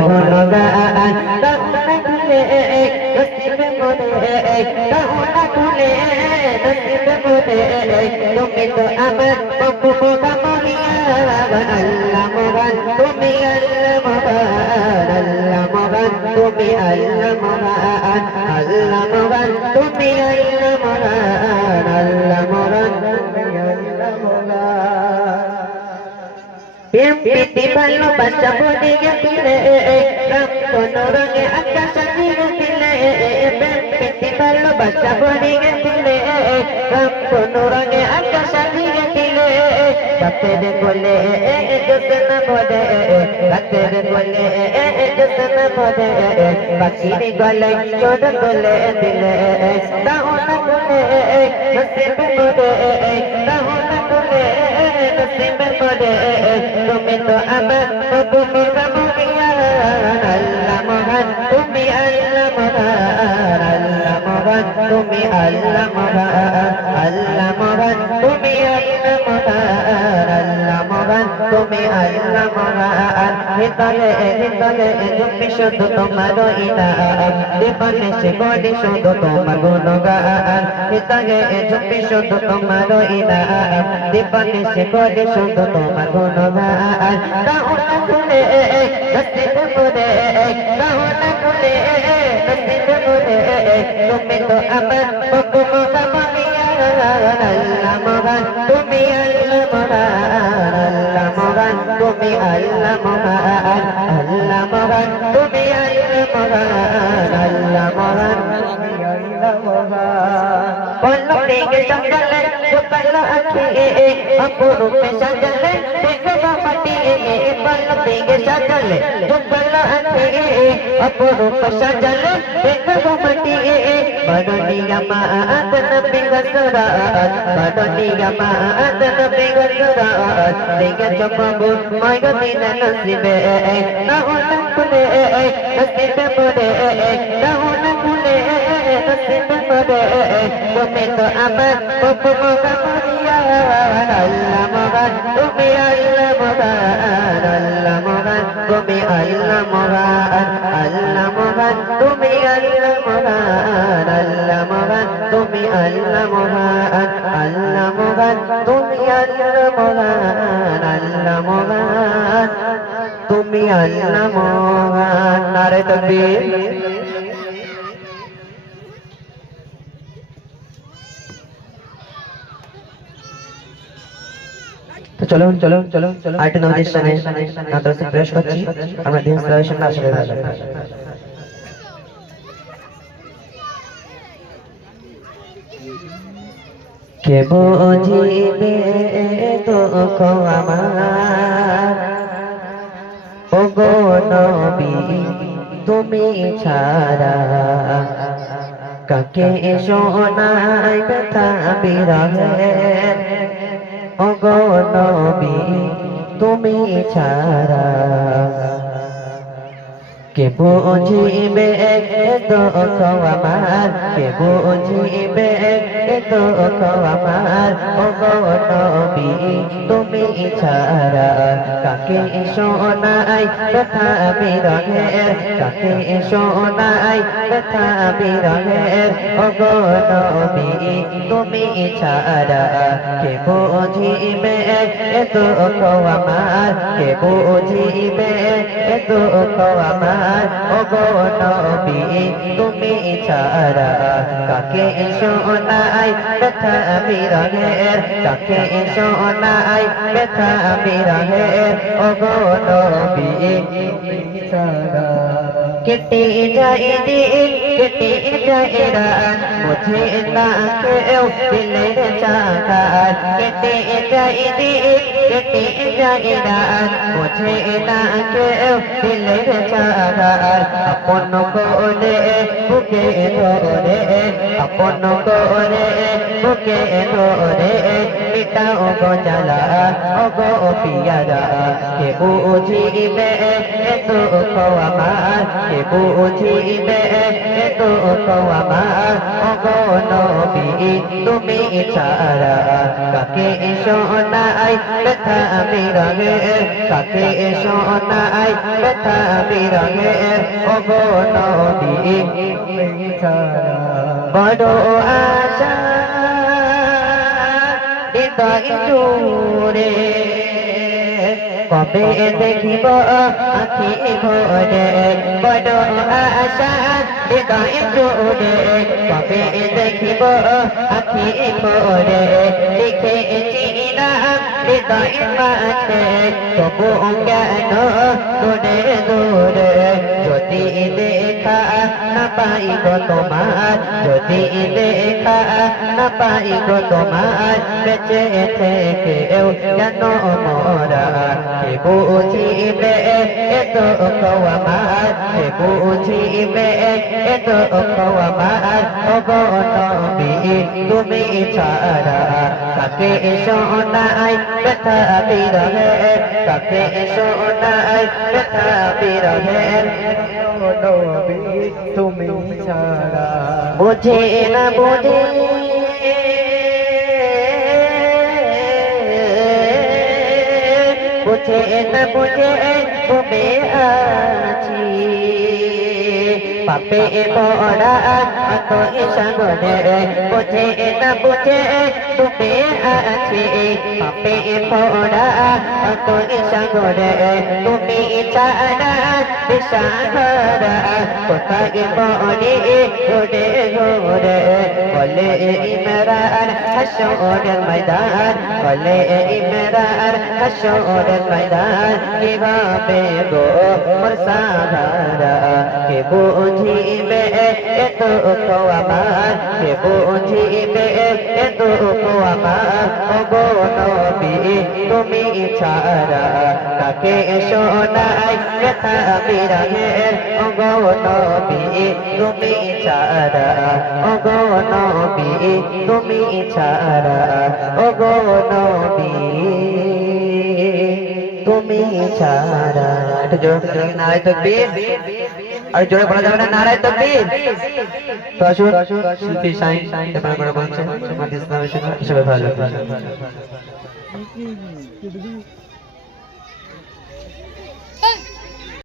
গুণগান তাহলে খুলে নসিবে মোরে তাহলে খুলে নসিবে মোরে তুমি তো আমার মহবুবা মরিয়া আল্লাহ মহান তুমি আল্লাহ মহান আল্লাহ মহান তুমি আল্লাহ মহান আল্লাহ মহান তুমি আল্লাহ মহান আল্লাহ মহান তুমি আল্লাহ মহান প্রেম প্রীতি ভালোবাসা বলে গেছিলে রাম কোন রঙে আকাশ দিয়ে দিলে প্রেম প্রীতি ভালোবাসা বলে গেছিলে রাম কোন রঙে আকাশ দিয়ে দিলে রাতের কোলে জোৎস্না ভরে রাতের কোলে জোৎস্না ভরে পাখির গলায় চোর গলে দিলে তাহলে কোলে নসিবে মোরে তাহলে কোলে নসিবে মোরে তুমি তো আমার মহবুবা মরিয়া আল্লাহ মহান তুমি আল্লাহ মহান আল্লাহ মহান তুমি আল্লাহ মহান আল্লাহ মহান তুমি আল্লাহ মহান আল্লাহ মহান তুমি আল্লাহ মহান হৃদয়ে হৃদয়ে তুমি শুধু তোমার ইনাম জীবনে সে গড়ে শুধু তোমার গুণগান হৃদয়ে তুমি শুধু তোমার ইনাম জীবনে সে গড়ে শুধু তোমার গুণগান তাহলে খুলে নসিবে মোরে তাহলে খুলে নসিবে মোরে তুমি তো আমার মহবুবা মরিয়া আল্লাহ মহান তুমি আল্লাহ মহান আল্লাহ মহান তুমি আল্লাহ মহান আল্লাহ মহান তুমি আল্লাহ মহান আল্লাহ মহান তুমি আল্লাহ মহান বলো দেখে সকালে সকালে আখি অপরূপে সাজালে দেখো মাটি বলো দেখে সাজালে সকালে আখি অপরূপে সাজালে দেখো মাটি বড়নি জামাত নবী গসরাত বড়নি জামাত নবী গসরাত দেখে চমবু ময়দিনা নসিবে তাহলে খুলে নসিবে মোরে তাহলে খুলে নসিবে মোরে তুমি তো আমার মহবুবা মরিয়া আল্লাহ মহান তুমি আল্লাহ মহান আল্লাহ মহান তুমি আল্লাহ মহান আল্লাহ মহান তুমি আল্লাহ মহান আল্লাহ মহান তুমি আল্লাহ মহান আল্লাহ মহান তুমি আল্লাহ মহান আল্লাহ মহান তুমি আল্লাহ মহান নারে তাকবীর তো চলুন চলুন চলুন চলুন আরেকটা নদীর সামনে আমরা প্রবেশ করছি আমরা দিন সামনে আসলে কে বুঝিবে দুঃখ আমার ওগো নবী তুমি ছাড়া কাকে শোনাই ব্যথা বিরহের ওগো নবী তুমি ছাড়া কে বুঝিবে দুঃখ আমার কে বুঝিবে দুঃখ আমার ওগো নবী তুমি ছাড়া কাকে শোনাই ব্যথা বিরহের কাকে শোনাই ব্যথা বিরহের ওগো নবী তুমি ছাড়া কে বুঝিবে দুঃখ আমার কে বুঝিবে দুঃখ আমার ওগো নবী তুমি ছাড়া কাকে শোনাই ব্যথা বিরহের কাকে শোনাই ব্যথা বিরহের ওগো নবী তুমি ছাড়া কেটে যায় দিন কেটে যায় রাত মুঝে না কেউ দিলের চাকার কেটে যায় দিন কেটে যায় রাত মুঝে না কেউ দিলের চাকার আপন করে বুকে ধরে আপন করে বুকে ধরে মিটাও গো জ্বালা ওগো পিয়ারা কে বুঝিবে দুঃখ আমার কে কে বুঝিবে দুঃখ আমার ওগো নবী তুমি ছাড়া কাকে শোনাই ব্যথা বিরহে কাকে শোনাই ব্যথা বিরহে ওগো নবী তুমি ছাড়া বড় আশা হৃদয় জুড়ে কবে দেখিব আখি ভরে বড় আশা হৃদয় জুড়ে কবে দেখিব আখি ভরে লিখেছি না হৃদয় মাঝে তবু কেন দূরে দূরে যদি দেখা না পাই গো তোমার যদি দেখা না পাই গো তোমার বেঁচে থেকেও কেন মোরা কে বুঝিবে এত আমার কে বুঝিবে এত আমার ওগো নবী তুমি ছাড়া কাকে শোনাই ব্যথা বিরহে কাকে শোনাই ব্যথা বিরহে নবী তুমি ছাড়া বুঝে না বুঝে বুঝে না বুঝে তুমি আছি পাপে পড়া এত সাগরে বুঝে না বুঝে তুমি আছি পাপে পড়া এত সাগরে তুমি ছাড়া দিশাহারা কোথায় পড়ে ঘুরে ঘুরে বলে ইমরান হাসরের ময়দান বলে ইমরান হাসরের ময়দান কিভাবে গো মোর সাহারা কে বুঝিবে এত আমার কে বুঝিবে এত আমার ওগো নবী তুমি ছাড়া কাকে শোনাই ব্যথা বিরহে ওগো নবী তুমি ছাড়া ওগো নবী তুমি ছাড়া ওগো নবী তুমি ছাড়া একটু জোরে নারায়ে তাকবীর আর জোরে বলা যাবে না নারায়ে তাকবীর তো আসুন শিল্পী শাইন আপনারা করে বলছেন আমাদের ইসলামের সঙ্গে সবাই ভালো